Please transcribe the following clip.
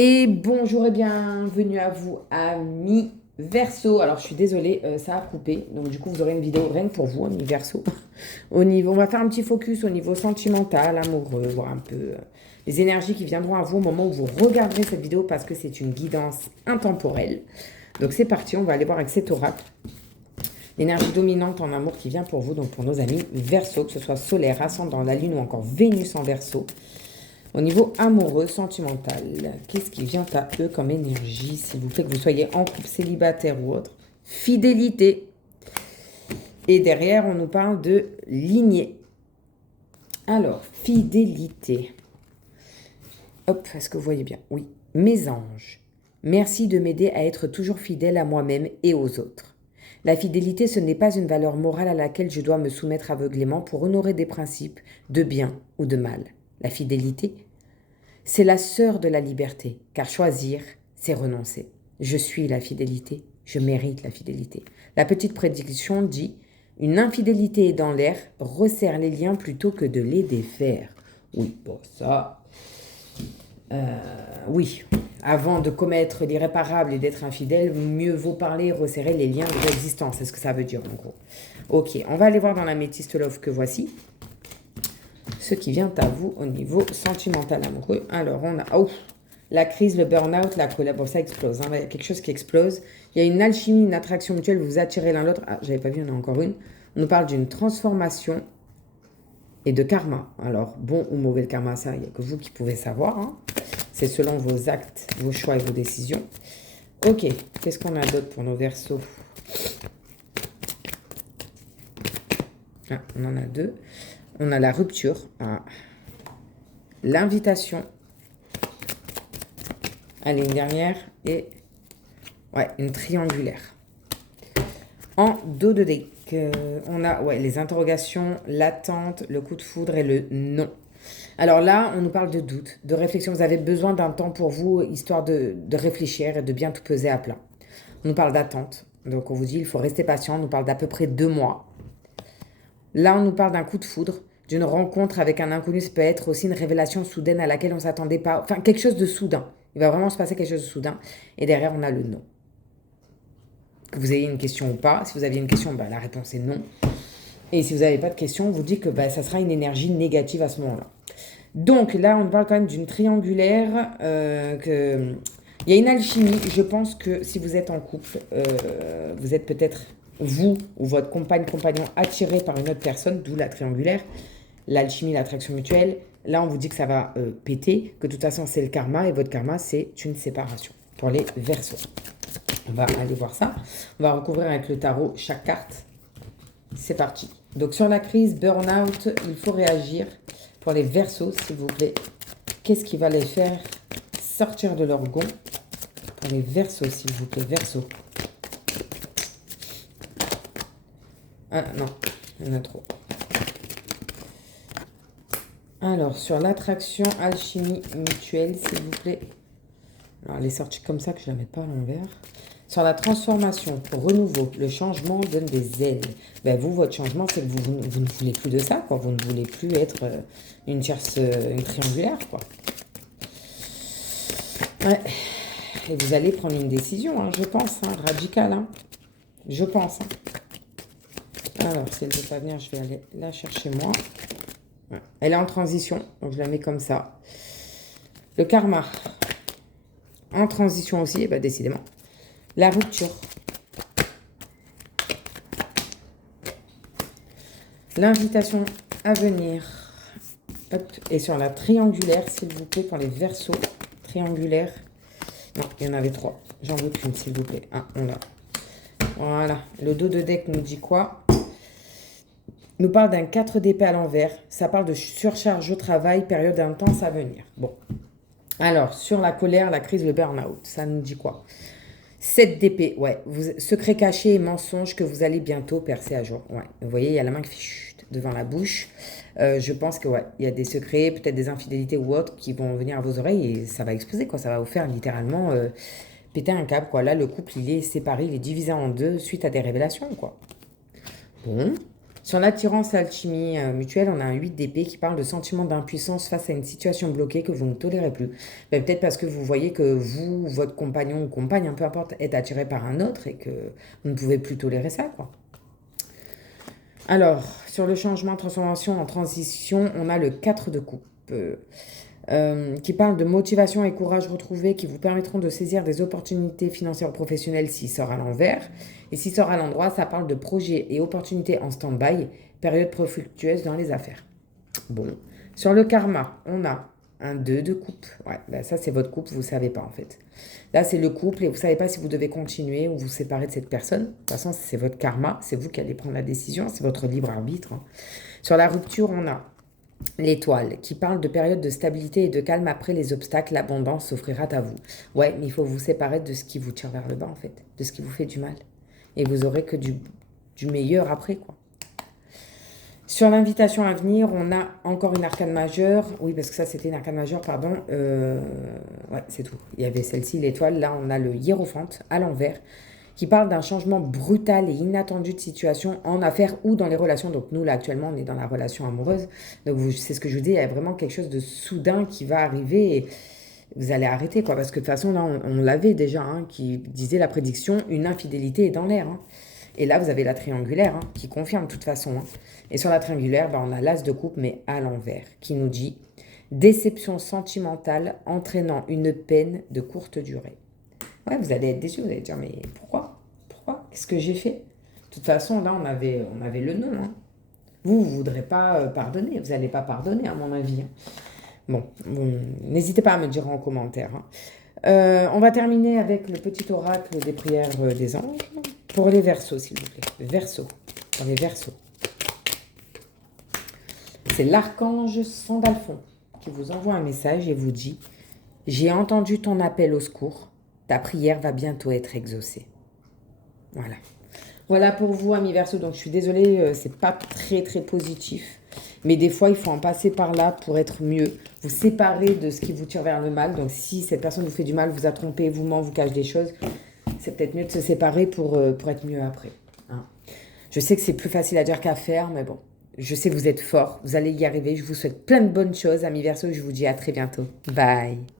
Et bonjour et bienvenue à vous, amis Verseau. Alors, je suis désolée, ça a coupé. Donc, du coup, vous aurez une vidéo rien que pour vous, amis Verseau. On va faire un petit focus au niveau sentimental, amoureux, voir un peu les énergies qui viendront à vous au moment où vous regarderez cette vidéo parce que c'est une guidance intemporelle. Donc, c'est parti, on va aller voir avec cet oracle. L'énergie dominante en amour qui vient pour vous, donc pour nos amis Verseau, que ce soit solaire, ascendant, la lune ou encore Vénus en Verseau. Au niveau amoureux, sentimental, qu'est-ce qui vient à eux comme énergie, s'il vous plaît, que vous soyez en couple, célibataire ou autre? Fidélité. Et derrière, on nous parle de lignée. Alors, fidélité. Hop, est-ce que vous voyez bien? Oui. Mes anges, merci de m'aider à être toujours fidèle à moi-même et aux autres. La fidélité, ce n'est pas une valeur morale à laquelle je dois me soumettre aveuglément pour honorer des principes de bien ou de mal. La fidélité, c'est la sœur de la liberté, car choisir, c'est renoncer. Je suis la fidélité, je mérite la fidélité. La petite prédiction dit, une infidélité est dans l'air, resserre les liens plutôt que de les défaire. Oui, bon, ça... oui, avant de commettre l'irréparable et d'être infidèle, mieux vaut parler et resserrer les liens de l'existence. C'est ce que ça veut dire, en gros. Ok, on va aller voir dans la métiste love que voici. Ce qui vient à vous au niveau sentimental amoureux. Alors, on a la crise, le burn-out, la colère. Bon, ça explose. Il y a quelque chose qui explose. Il y a une alchimie, une attraction mutuelle. Vous vous attirez l'un l'autre. Ah, j'avais pas vu, il y en a encore une. On nous parle d'une transformation et de karma. Alors, bon ou mauvais le karma, ça, il n'y a que vous qui pouvez savoir. Hein. C'est selon vos actes, vos choix et vos décisions. Ok, qu'est-ce qu'on a d'autre pour nos Verseaux? Ah, on en a deux. On a la rupture, l'invitation, allez, une dernière, et ouais, une triangulaire. En dos de deck, on a les interrogations, l'attente, le coup de foudre et le non. Alors là, on nous parle de doute, de réflexion. Vous avez besoin d'un temps pour vous, histoire de réfléchir et de bien tout peser à plat. On nous parle d'attente. Donc on vous dit, il faut rester patient. On nous parle d'à peu près 2 mois. Là, on nous parle d'un coup de foudre, d'une rencontre avec un inconnu. Ça peut être aussi une révélation soudaine à laquelle on ne s'attendait pas. Enfin, quelque chose de soudain. Il va vraiment se passer quelque chose de soudain. Et derrière, on a le non. Que vous ayez une question ou pas. Si vous aviez une question, la réponse est non. Et si vous n'avez pas de question, on vous dit que ça sera une énergie négative à ce moment-là. Donc là, on parle quand même d'une triangulaire. Il y a une alchimie. Je pense que si vous êtes en couple, vous êtes peut-être, vous ou votre compagnon, attiré par une autre personne, d'où la triangulaire, l'alchimie, l'attraction mutuelle. Là, on vous dit que ça va péter, que de toute façon, c'est le karma, et votre karma, c'est une séparation pour les Verseaux. On va aller voir ça. On va recouvrir avec le tarot chaque carte. C'est parti. Donc, sur la crise, burn-out, il faut réagir. Pour les Verseaux, s'il vous plaît, qu'est-ce qui va les faire sortir de leur gond? Pour les Verseaux, s'il vous plaît, Verseaux. Ah non, il y en a trop. Alors, sur l'attraction, alchimie mutuelle, s'il vous plaît. Alors, elle est sortie comme ça, que je ne la mette pas à l'envers. Sur la transformation, renouveau, le changement donne des ailes. Vous, votre changement, c'est que vous ne voulez plus de ça, quoi. Vous ne voulez plus être une triangulaire, quoi. Ouais. Et vous allez prendre une décision, hein, je pense, radicale. Hein. Je pense. Alors, si elle ne veut pas venir, je vais aller la chercher moi. Ouais. Elle est en transition, donc je la mets comme ça. Le karma. En transition aussi, décidément. La rupture. L'invitation à venir. Hop. Et sur la triangulaire, s'il vous plaît, pour les Verseaux. Triangulaire. Non, il y en avait 3. J'en veux qu'une, s'il vous plaît. Ah, on l'a. Voilà. Le dos de deck nous dit quoi? Nous parle d'un 4 d'épée à l'envers. Ça parle de surcharge au travail, période intense à venir. Bon. Alors, sur la colère, la crise, le burn-out, ça nous dit quoi? 7 d'épée, ouais. Secret caché et mensonge que vous allez bientôt percer à jour. Ouais. Vous voyez, il y a la main qui fait chut devant la bouche. Je pense que, il y a des secrets, peut-être des infidélités ou autres qui vont venir à vos oreilles et ça va exploser, quoi. Ça va vous faire littéralement péter un câble, quoi. Là, le couple, il est séparé, il est divisé en deux suite à des révélations, quoi. Bon. Sur l'attirance alchimie mutuelle, on a un 8 d'épée qui parle de sentiment d'impuissance face à une situation bloquée que vous ne tolérez plus. Ben, peut-être parce que vous voyez que vous, votre compagnon ou compagne, peu importe, est attiré par un autre et que vous ne pouvez plus tolérer ça, quoi. Alors, sur le changement, transformation en transition, on a le 4 de coupe. Qui parle de motivation et courage retrouvés qui vous permettront de saisir des opportunités financières ou professionnelles s'il sort à l'envers. Et s'il sort à l'endroit, ça parle de projets et opportunités en stand-by, période fructueuse dans les affaires. Bon. Sur le karma, on a un 2 de coupe. Ouais, ben ça c'est votre couple, vous ne savez pas en fait. Là c'est le couple et vous ne savez pas si vous devez continuer ou vous séparer de cette personne. De toute façon, c'est votre karma, c'est vous qui allez prendre la décision, c'est votre libre arbitre. Hein. Sur la rupture, on a l'étoile, qui parle de période de stabilité et de calme après les obstacles, l'abondance s'offrira à vous. Ouais, mais il faut vous séparer de ce qui vous tire vers le bas, en fait, de ce qui vous fait du mal. Et vous aurez que du meilleur après, quoi. Sur l'invitation à venir, on a encore une arcane majeure. Oui, parce que ça, c'était une arcane majeure, pardon. Ouais, c'est tout. Il y avait celle-ci, l'étoile. Là, on a le hiérophante à l'envers, qui parle d'un changement brutal et inattendu de situation en affaires ou dans les relations. Donc nous, là, actuellement, on est dans la relation amoureuse. Donc c'est ce que je vous dis, il y a vraiment quelque chose de soudain qui va arriver et vous allez arrêter, quoi. Parce que de toute façon, là, on l'avait déjà, hein, qui disait la prédiction, une infidélité est dans l'air. Hein. Et là, vous avez la triangulaire, hein, qui confirme de toute façon. Hein. Et sur la triangulaire, on a l'as de coupe, mais à l'envers, qui nous dit « Déception sentimentale entraînant une peine de courte durée ». Ouais, vous allez être déçus, vous allez dire, mais pourquoi? Qu'est-ce que j'ai fait? De toute façon, là, on avait le nom. Hein. Vous ne voudrez pas pardonner, vous n'allez pas pardonner, à mon avis. Hein. Bon, n'hésitez pas à me dire en commentaire. Hein. On va terminer avec le petit oracle des prières des anges. Pour les Verseaux, s'il vous plaît. Verseaux. Pour les Verseaux. C'est l'archange Sandalphon qui vous envoie un message et vous dit « J'ai entendu ton appel au secours. Ta prière va bientôt être exaucée. » Voilà. Voilà pour vous, amis Verseaux. Donc, je suis désolée, c'est pas très, très positif. Mais des fois, il faut en passer par là pour être mieux. Vous séparer de ce qui vous tire vers le mal. Donc, si cette personne vous fait du mal, vous a trompé, vous ment, vous cache des choses, c'est peut-être mieux de se séparer pour être mieux après. Hein. Je sais que c'est plus facile à dire qu'à faire, mais bon. Je sais que vous êtes forts. Vous allez y arriver. Je vous souhaite plein de bonnes choses, amis Verseaux. Je vous dis à très bientôt. Bye.